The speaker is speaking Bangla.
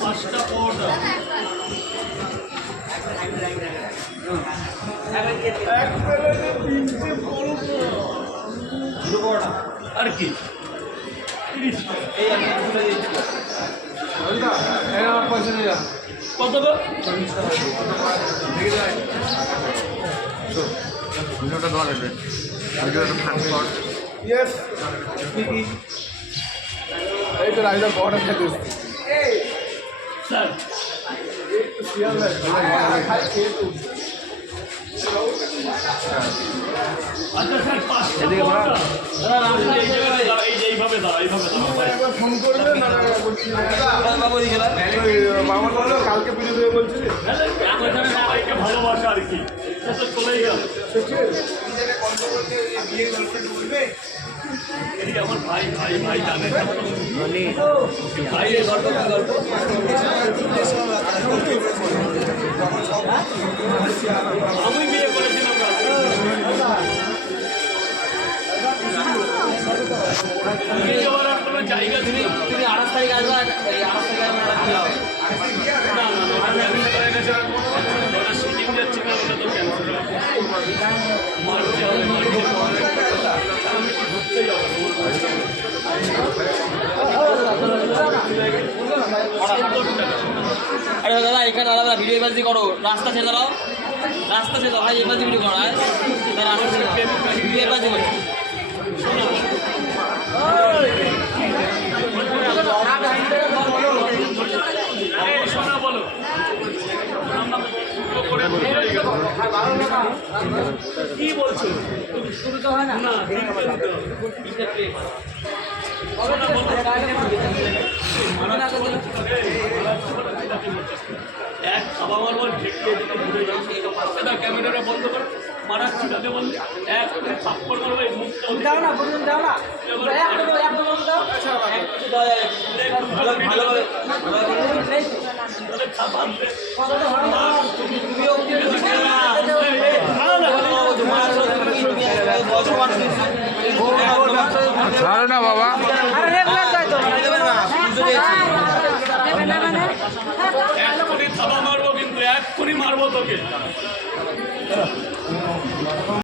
পাঁচটা পরোটা আর কি পয়সা নিয়ে কত ভিডিওটা দেওয়া লাগবে ভিডিওটা ফান্ড কর ইয়েস এই তো রাইডার বড় খেতে স্যার আচ্ছা স্যার পাঁচটা পরোটা এইভাবে দাও ফোন করবে না মামা বললো কালকে পুজো দেবে বলছিলি সবাইকে ভালোবাসা আর কি তো চলেই গেল এদিকে আমার ভাই ভাই ভাই জানে ভাই গল্প গল্প আমি বিয়ে করেছিলাম বিয়ে যাওয়ার আর কোনো জায়গা তুমি 28 তারিখ আসবা এই 28 তারিখ আমরা বিয়ে হবে না না ওটা শুটিং যাচ্ছে না ওটা তো ক্যান্সেল হবে মার্চে হবে ঘুরতেই হবে আরে দাদা এখানে আলাদা ভিডিও এবাজি করো রাস্তা ছেড়ে দাও রাস্তা ছেড়ে দাও ভাই এবাজি ভিডিও করো ভিডিও এবাজি করো শোনা বলো কি বলছো শুরু তো হয় না এক খাবা মারবার ঢেকে ক্যামেরাটা বন্ধ করো মারাচ্ছি তাতে বললে এক থাপ্পড় মারবো এই মুখটা দাও না বলুন দাও না একদম দাও ভালোভাবে ছাড়ো না বাবা এক্ষুনি থাবা মারবো কিন্তু এক্ষুনি মারবো তোকে